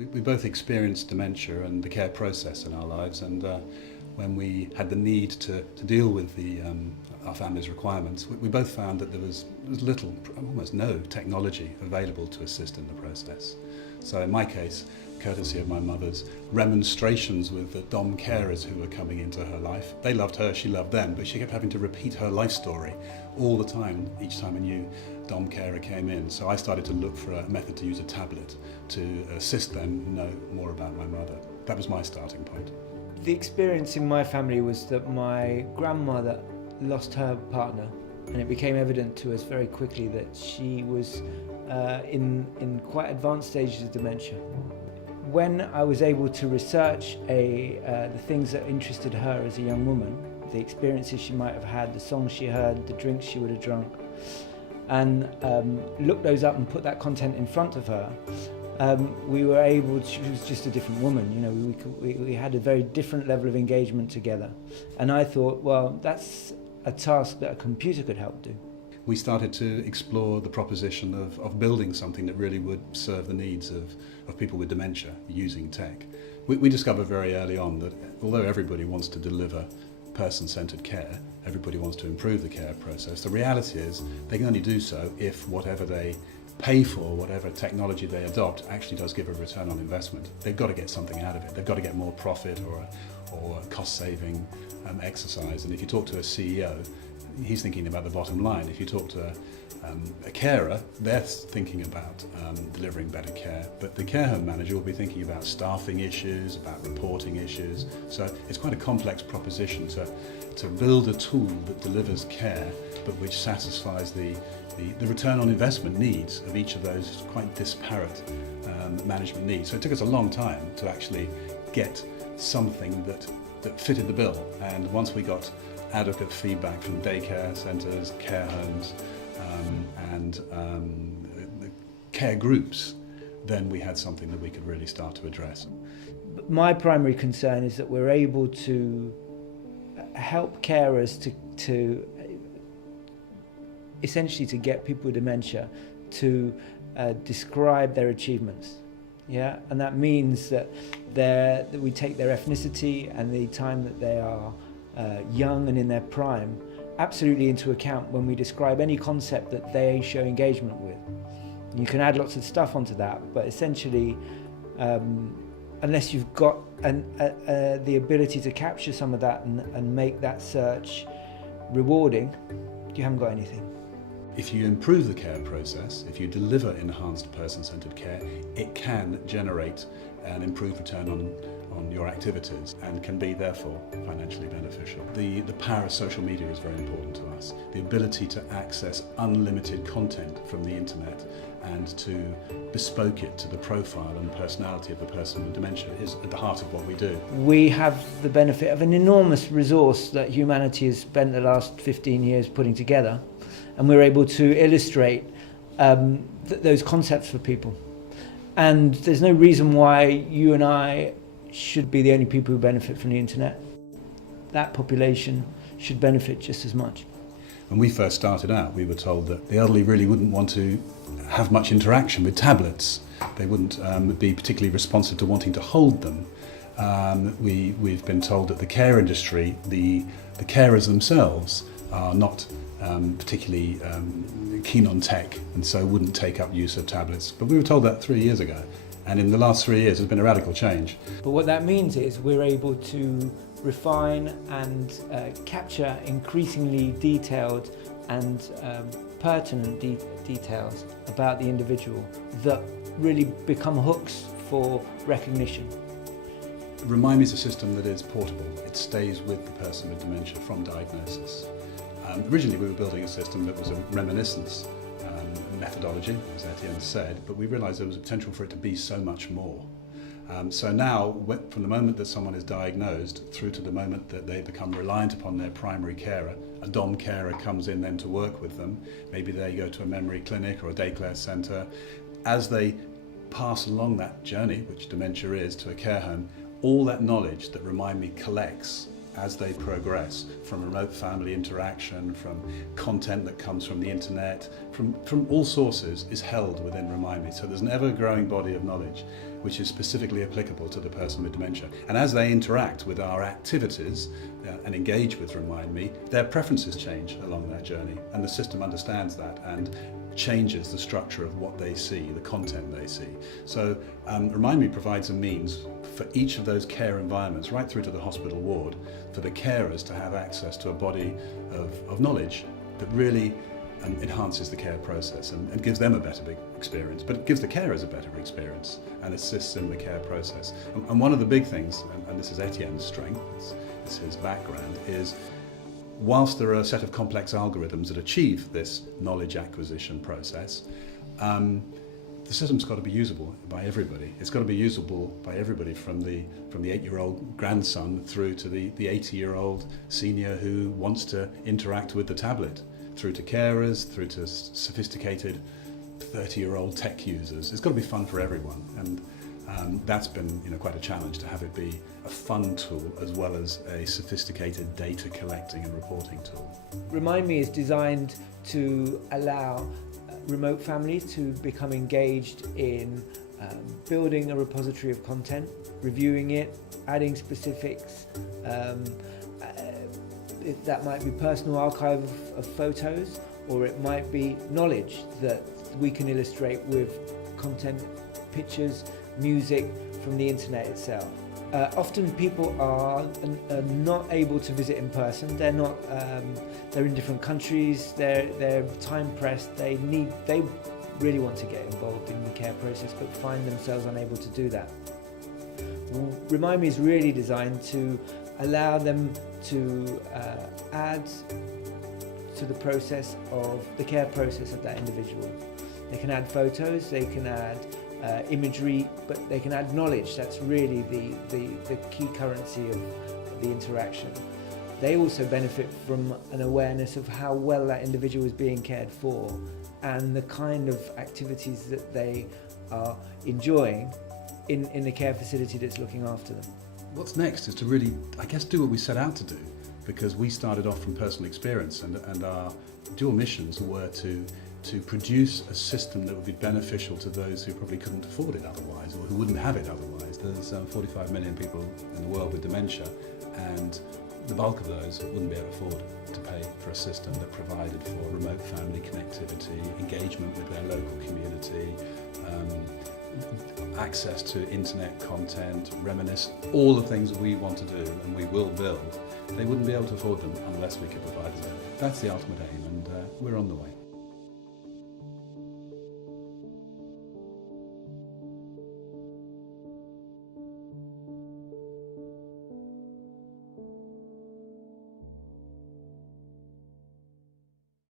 We both experienced dementia and the care process in our lives, and when we had the need to deal with our family's requirements, we both found that there was little, almost no technology available to assist in the process. So in my case, courtesy of my mother's remonstrations with the dom carers who were coming into her life. They loved her, she loved them, but she kept having to repeat her life story all the time, each time a new dom carer came in. So I started to look for a method to use a tablet to assist them know more about my mother. That was my starting point. The experience in my family was that my grandmother lost her partner, and it became evident to us very quickly that she was in quite advanced stages of dementia. When I was able to research the things that interested her as a young woman, the experiences she might have had, the songs she heard, the drinks she would have drunk, and look those up and put that content in front of her, we were able to, she was just a different woman, you know, we had a very different level of engagement together. And I thought, well, that's a task that a computer could help do. We started to explore the proposition of building something that really would serve the needs of people with dementia using tech. We discovered very early on that although everybody wants to deliver person-centred care, everybody wants to improve the care process, the reality is they can only do so if whatever they pay for, whatever technology they adopt, actually does give a return on investment. They've got to get something out of it. They've got to get more profit or a cost-saving exercise. And if you talk to a CEO, he's thinking about the bottom line. If you talk to a carer, they're thinking about delivering better care, but the care home manager will be thinking about staffing issues, about reporting issues. So it's quite a complex proposition to build a tool that delivers care, but which satisfies the return on investment needs of each of those quite disparate management needs. So it took us a long time to actually get something that fitted the bill. And once we got adequate feedback from daycare centres, care homes, and care groups, then we had something that we could really start to address. My primary concern is that we're able to help carers to essentially to get people with dementia to describe their achievements. Yeah, and that means that we take their ethnicity and the time that they are young and in their prime absolutely into account when we describe any concept that they show engagement with. You can add lots of stuff onto that, but essentially, unless you've got the ability to capture some of that and make that search rewarding, you haven't got anything. If you improve the care process, if you deliver enhanced person-centred care, it can generate an improved return on your activities and can be therefore financially beneficial. The power of social media is very important to us. The ability to access unlimited content from the internet and to bespoke it to the profile and personality of the person with dementia is at the heart of what we do. We have the benefit of an enormous resource that humanity has spent the last 15 years putting together, and we're able to illustrate those concepts for people. And there's no reason why you and I should be the only people who benefit from the internet. That population should benefit just as much. When we first started out, we were told that the elderly really wouldn't want to have much interaction with tablets. They wouldn't be particularly responsive to wanting to hold them. We've been told that the care industry, the carers themselves, are not particularly keen on tech and so wouldn't take up use of tablets. But we were told that 3 years ago. And in the last 3 years, there's been a radical change. But what that means is we're able to refine and capture increasingly detailed and pertinent details about the individual that really become hooks for recognition. Remind Me is a system that is portable. It stays with the person with dementia from diagnosis. Originally, we were building a system that was a reminiscence methodology, as Etienne said, but we realised there was a potential for it to be so much more. So now, from the moment that someone is diagnosed through to the moment that they become reliant upon their primary carer, a dom carer comes in then to work with them, maybe they go to a memory clinic or a daycare centre. As they pass along that journey, which dementia is, to a care home, all that knowledge that Remind Me collects as they progress, from remote family interaction, from content that comes from the internet, from all sources, is held within Remind Me. So there's an ever-growing body of knowledge which is specifically applicable to the person with dementia. And as they interact with our activities and engage with Remind Me, their preferences change along their journey, and the system understands that and changes the structure of what they see, the content they see. So Remind Me provides a means for each of those care environments, right through to the hospital ward, for the carers to have access to a body of knowledge that really enhances the care process and gives them a better experience, but it gives the carers a better experience and assists in the care process. And one of the big things, and this is Etienne's strength, it's his background, is whilst there are a set of complex algorithms that achieve this knowledge acquisition process, the system's got to be usable by everybody. It's got to be usable by everybody, from the 8-year-old grandson through to the 80-year-old senior who wants to interact with the tablet, through to carers, through to sophisticated 30-year-old tech users. It's got to be fun for everyone, and that's been quite a challenge, to have it be a fun tool as well as a sophisticated data collecting and reporting tool. Remind Me is designed to allow remote families to become engaged in building a repository of content, reviewing it, adding specifics. That might be personal archive of photos, or it might be knowledge that we can illustrate with content, pictures, music from the internet itself. Often people are not able to visit in person. They're not. They're in different countries. They're time pressed. They really want to get involved in the care process, but find themselves unable to do that. Remind Me is really designed to allow them to add to the process of the care process of that individual. They can add photos. They can add imagery, but they can add knowledge. That's really the key currency of the interaction. They also benefit from an awareness of how well that individual is being cared for and the kind of activities that they are enjoying in the care facility that's looking after them. What's next is to really, I guess, do what we set out to do, because we started off from personal experience, and our dual missions were to produce a system that would be beneficial to those who probably couldn't afford it otherwise, or who wouldn't have it otherwise. There's 45 million people in the world with dementia, and the bulk of those wouldn't be able to afford to pay for a system that provided for remote family connectivity, engagement with their local community, access to internet content, reminisce, all the things that we want to do and we will build. They wouldn't be able to afford them unless we could provide them. That's the ultimate aim, and we're on the way.